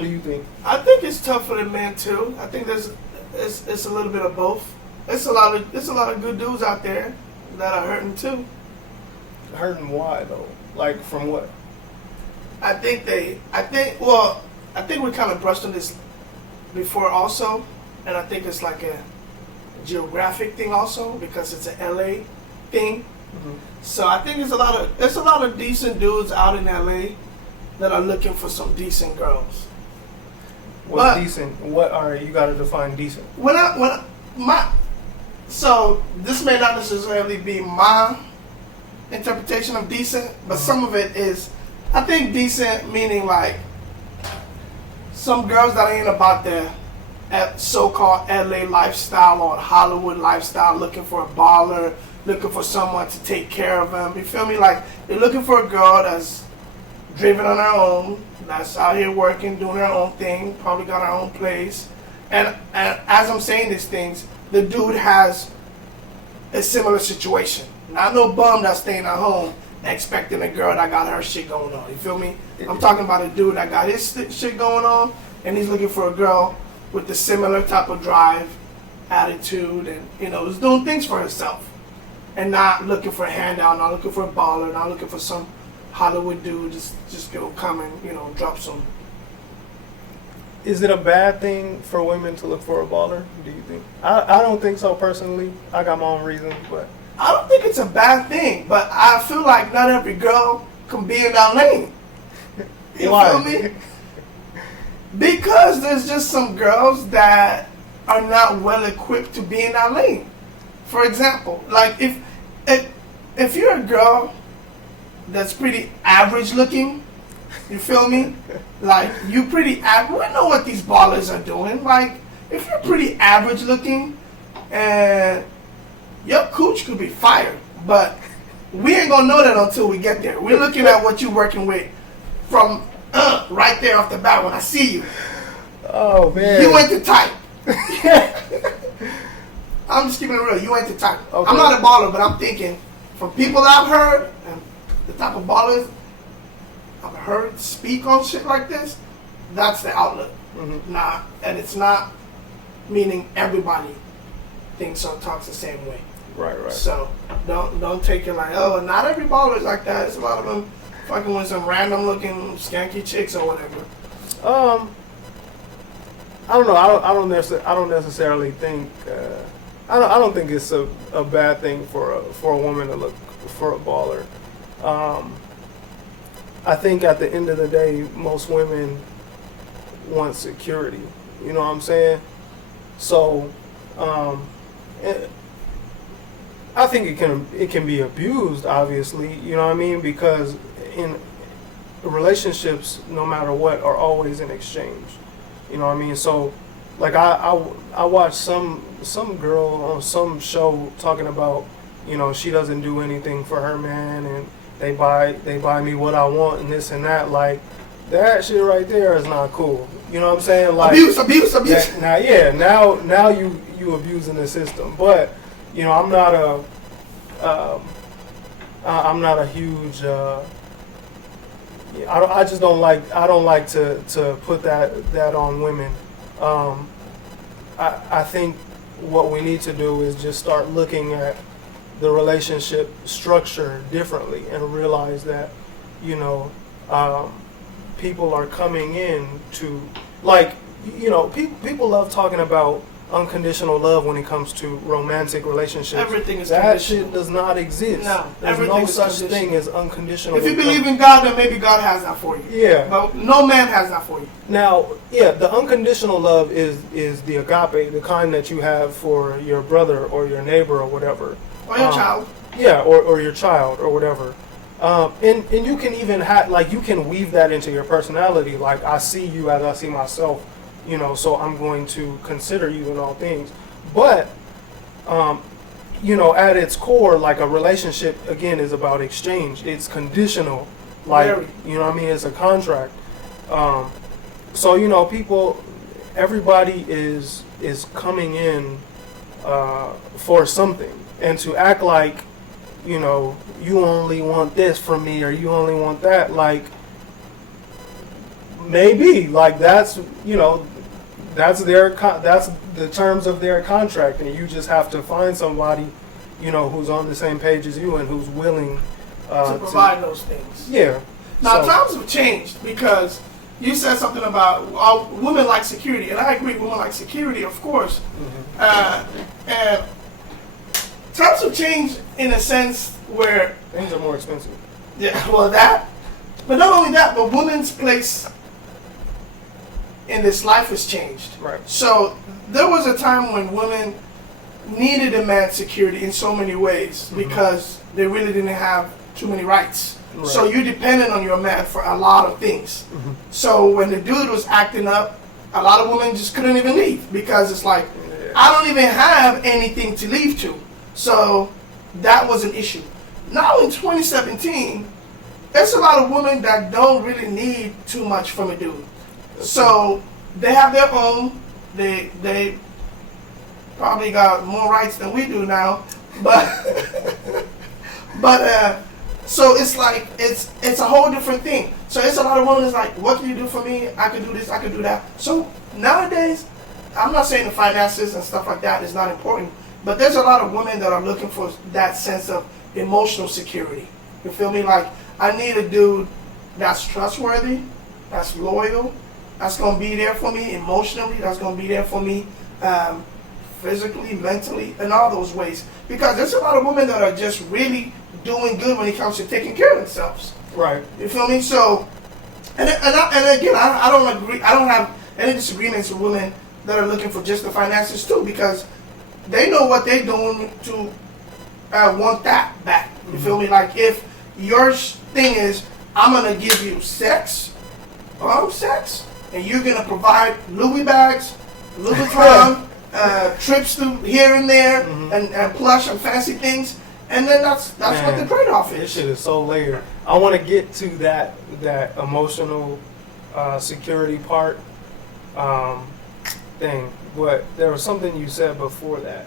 What do you think? I think it's tough for the men too. I think it's a little bit of both. It's a lot of good dudes out there that are hurting too. Hurting why though? Like from what? I think we kind of brushed on this before also, and I think it's like a geographic thing also because it's an LA thing. Mm-hmm. So I think there's a lot of decent dudes out in LA that are looking for some decent girls. What's decent? What are you got to define decent? So this may not necessarily be my interpretation of decent, but some of it is. I think decent meaning like some girls that ain't about the so-called LA lifestyle or Hollywood lifestyle, looking for a baller, looking for someone to take care of them. You feel me? Like they're looking for a girl that's driven on her own, that's out here working, doing her own thing, probably got her own place. And as I'm saying these things, the dude has a similar situation. Not no bum that's staying at home expecting a girl that got her shit going on. You feel me? I'm talking about a dude that got his shit going on, and he's looking for a girl with the similar type of drive, attitude, and is doing things for herself, and not looking for a handout, not looking for a baller, not looking for some Hollywood dude just come and drop some. Is it a bad thing for women to look for a baller? Do you think? I don't think so personally. I got my own reasons, but I don't think it's a bad thing. But I feel like not every girl can be in that lane. You feel me? Because there's just some girls that are not well equipped to be in that lane. For example, like if you're a girl that's pretty average looking, you feel me? Like you pretty average. We know what these ballers are doing. Like if you're pretty average looking, and your cooch could be fired, but we ain't gonna know that until we get there. We're looking at what you're working with from right there off the bat when I see you. Oh man, you went to type. I'm just keeping it real. You went to type. Okay. I'm not a baller, but I'm thinking from people I've heard and the type of ballers I've heard speak on shit like this, that's the outlet. Mm-hmm. Nah, and it's not meaning everybody thinks or talks the same way. Right. So don't take it like, oh, not every baller is like that. It's a lot of them fucking with some random looking skanky chicks or whatever. I don't know. I don't necessarily think. I don't think it's a bad thing for a woman to look for a baller. I think at the end of the day, most women want security. You know what I'm saying? So, I think it can be abused. Obviously, you know what I mean, because in relationships, no matter what, are always in exchange. You know what I mean? So, like I watched some girl on some show talking about, she doesn't do anything for her man, and they buy me what I want and this and that. Like that shit right there is not cool. You know what I'm saying? Like abuse. Now you abusing the system. But I'm not a huge. I just don't like. I don't like to put that on women. I think what we need to do is just start looking at the relationship structure differently and realize that, people are coming in to, like, people love talking about unconditional love when it comes to romantic relationships. Everything is that conditional. shit does not exist. No, there's no such thing as unconditional. If you believe in God, then maybe God has that for you. Yeah, but no man has that for you. Now, the unconditional love is the agape, the kind that you have for your brother or your neighbor or whatever, or your child. Yeah, or your child or whatever. And you can even you can weave that into your personality. Like, I see you as I see myself. So I'm going to consider you in all things. But, at its core, like a relationship, again, is about exchange. It's conditional. Like, you know what I mean? It's a contract. So, everybody is coming in for something. And to act like, you only want this from me or you only want that, like, maybe like that's that's that's the terms of their contract, and you just have to find somebody who's on the same page as you and who's willing to provide those things. Yeah. Now times have changed because you said something about women like security, and I agree. Women like security, of course. And times have changed in a sense where things are more expensive. Yeah, well that, but not only that, but women's place in this life has changed. Right. So there was a time when women needed a man's security in so many ways because they really didn't have too many rights. Right. So you depended on your man for a lot of things. So when the dude was acting up, a lot of women just couldn't even leave because it's like, I don't even have anything to leave to. So that was an issue. Now in 2017, there's a lot of women that don't really need too much from a dude. So they have their own. They probably got more rights than we do now, but so it's like it's a whole different thing. So it's a lot of women that's like, what can you do for me? I can do this, I can do that. So nowadays, I'm not saying the finances and stuff like that is not important, but there's a lot of women that are looking for that sense of emotional security. You feel me? Like, I need a dude that's trustworthy, that's loyal, that's going to be there for me emotionally, that's going to be there for me physically, mentally, in all those ways. Because there's a lot of women that are just really doing good when it comes to taking care of themselves. Right. You feel me? So, and again, I don't agree. I don't have any disagreements with women that are looking for just the finances too, because they know what they're doing to want that back. You feel me? Like, if your thing is, I'm gonna give you sex, and you're gonna provide Louis bags, Louis Vuitton, trips to here and there, and plush and fancy things, and then that's what the trade-off is. This shit is so layered. I want to get to that emotional security part thing, but there was something you said before that.